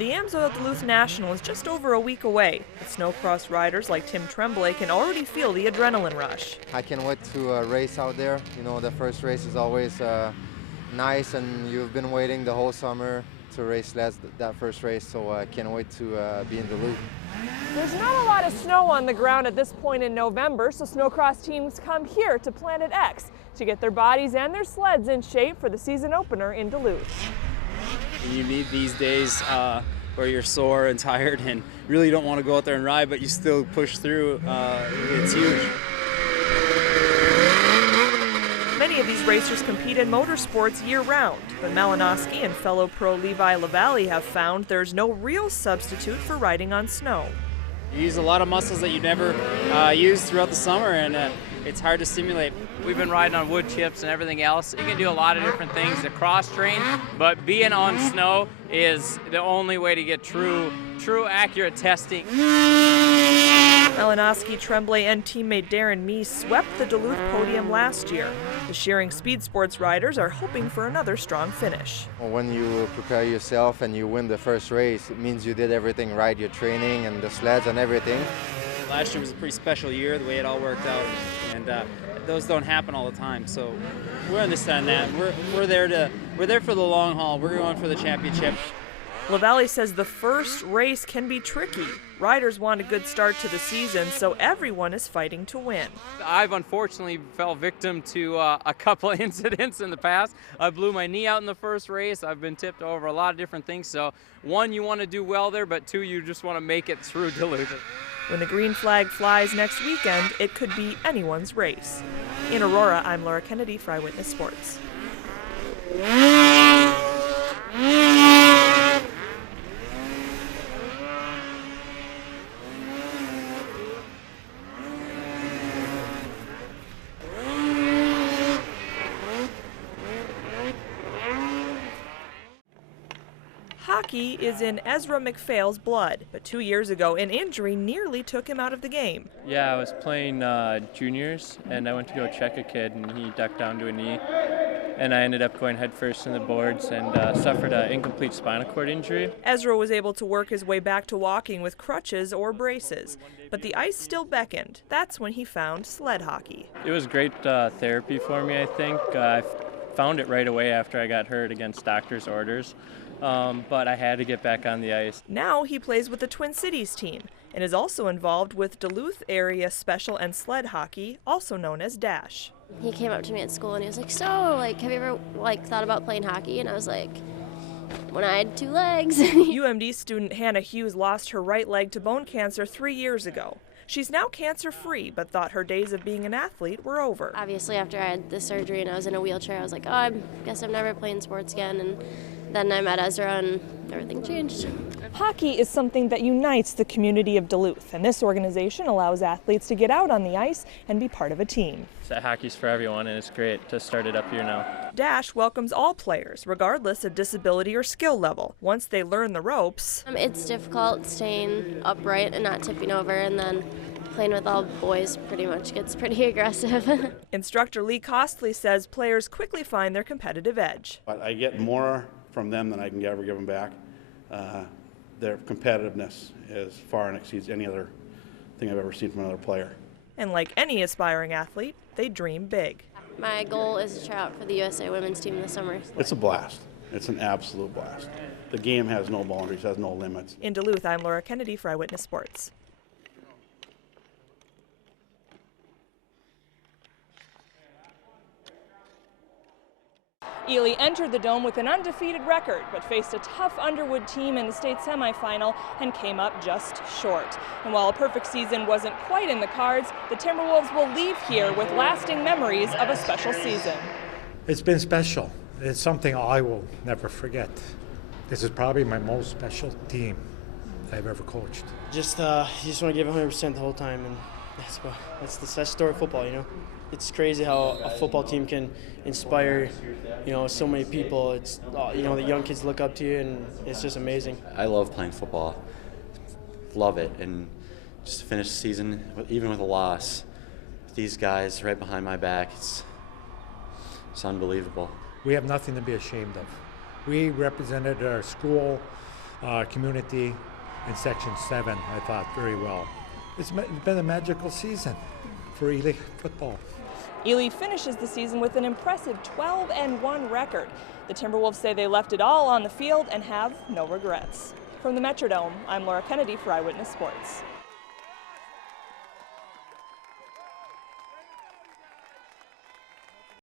The Amsoil Duluth National is just over a week away. The snowcross riders like Tim Tremblay can already feel the adrenaline rush. I can't wait to race out there. You know, the first race is always nice, and you've been waiting the whole summer to race that first race, so I can't wait to be in Duluth. There's not a lot of snow on the ground at this point in November, so snowcross teams come here to Planet X to get their bodies and their sleds in shape for the season opener in Duluth. You need these days where you're sore and tired and really don't want to go out there and ride, but you still push through. It's huge. Many of these racers compete in motorsports year-round, but Malinowski and fellow pro Levi LaValle have found there's no real substitute for riding on snow. You use a lot of muscles that you never use throughout the summer, and it's hard to simulate. We've been riding on wood chips and everything else. You can do a lot of different things to cross-train, but being on snow is the only way to get true accurate testing. Malinowski, Tremblay, and teammate Darren Meese swept the Duluth podium last year. The Shearing Speed Sports riders are hoping for another strong finish. When you prepare yourself and you win the first race, it means you did everything right, your training and the sleds and everything. Last year was a pretty special year, the way it all worked out, and those don't happen all the time. So we understand that. We're there for the long haul. We're going for the championship. LaValle says the first race can be tricky. Riders want a good start to the season, so everyone is fighting to win. I've unfortunately fell victim to a couple of incidents in the past. I blew my knee out in the first race. I've been tipped over a lot of different things. So one, you want to do well there, but two, you just want to make it through Duluth. When the green flag flies next weekend, it could be anyone's race. In Aurora, I'm Laura Kennedy for Eyewitness Sports. Hockey is in Ezra McPhail's blood, but 2 years ago, an injury nearly took him out of the game. Yeah, I was playing juniors, and I went to go check a kid, and he ducked down to a knee, and I ended up going headfirst in the boards and suffered an incomplete spinal cord injury. Ezra was able to work his way back to walking with crutches or braces, but the ice still beckoned. That's when he found sled hockey. It was great therapy for me, I think. I found it right away after I got hurt against doctor's orders. But I had to get back on the ice. Now he plays with the Twin Cities team and is also involved with Duluth area special and sled hockey, also known as Dash. He came up to me at school and he was like, so, have you ever thought about playing hockey? And I was like, when I had 2 legs. UMD student Hannah Hughes lost her right leg to bone cancer 3 years ago. She's now cancer-free, but thought her days of being an athlete were over. Obviously, after I had the surgery and I was in a wheelchair, I was like, I guess I'm never playing sports again. And then I met Ezra and everything changed. Hockey is something that unites the community of Duluth, and this organization allows athletes to get out on the ice and be part of a team. Hockey's for everyone, and it's great to start it up here now. Dash welcomes all players, regardless of disability or skill level. Once they learn the ropes, it's difficult staying upright and not tipping over, and then playing with all boys pretty much gets pretty aggressive. Instructor Lee Costley says players quickly find their competitive edge. But I get more from them than I can ever give them back. Their competitiveness is far and exceeds any other thing I've ever seen from another player. And like any aspiring athlete, they dream big. My goal is to try out for the USA women's team this summer. It's a blast. It's an absolute blast. The game has no boundaries, has no limits. In Duluth, I'm Laura Kennedy for Eyewitness Sports. Ely entered the Dome with an undefeated record, but faced a tough Underwood team in the state semifinal and came up just short. And while a perfect season wasn't quite in the cards, the Timberwolves will leave here with lasting memories of a special season. It's been special. It's something I will never forget. This is probably my most special team I've ever coached. You just want to give 100% the whole time, and that's the story of football, you know. It's crazy how a football team can inspire, so many people. It's, the young kids look up to you, and it's just amazing. I love playing football, love it, and just to finish the season, even with a loss, with these guys right behind my back, it's unbelievable. We have nothing to be ashamed of. We represented our school community in Section 7, I thought, very well. It's been a magical season for Ely football. Ely finishes the season with an impressive 12-1 record. The Timberwolves say they left it all on the field and have no regrets. From the Metrodome, I'm Laura Kennedy for Eyewitness Sports.